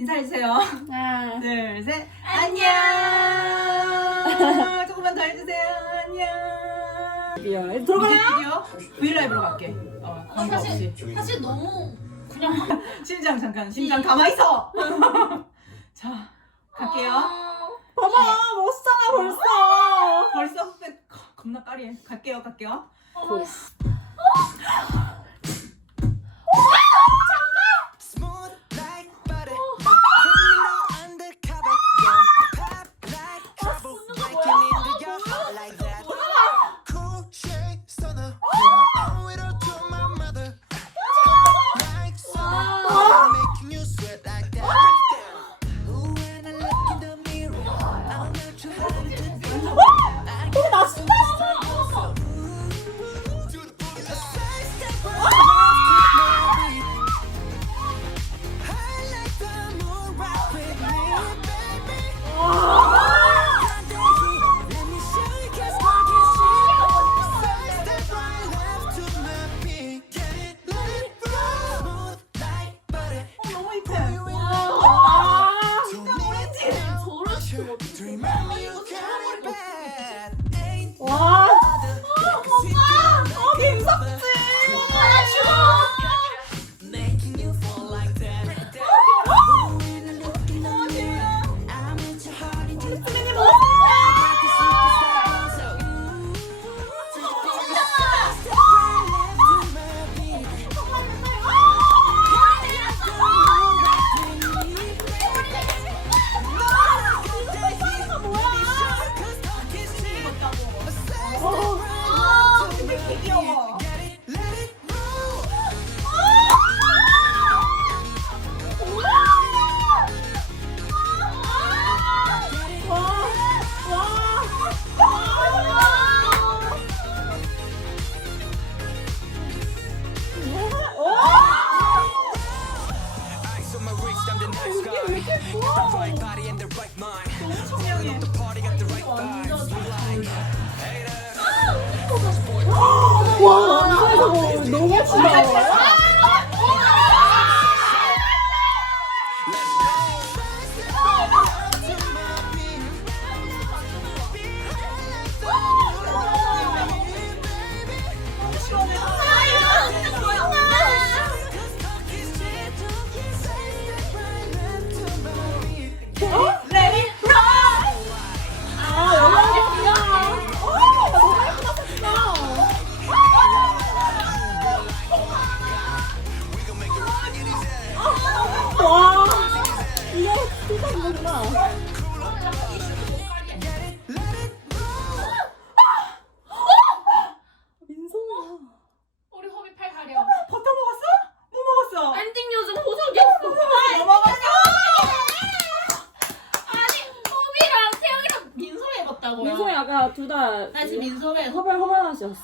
인사해주세요. 하나, 둘, 셋. 안녕. 조금만 더 해주세요. 안녕. 들어가요? 드디어 브이라이브로 갈게. 어, 없이. 사실 사실 너무 그냥 심장 잠깐, 심장 가만히 있어. 자, 갈게요. 봐봐, 멋있잖아 벌써. 벌써 흑백 겁나 까리해. 갈게요, 갈게요. Smooth to remember you. 와, 남자에서 너무 멋지 민소매 해봤다고요. 민성이 아까 둘다 나 지금 민소매. 허벌 허벌 하셨어.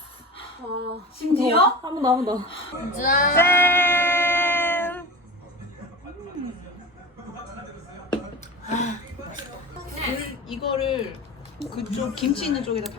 아, 심지어? 한번 더, 한 번 더. 짠! 그, 이거를 그쪽 김치 있는 쪽에다 다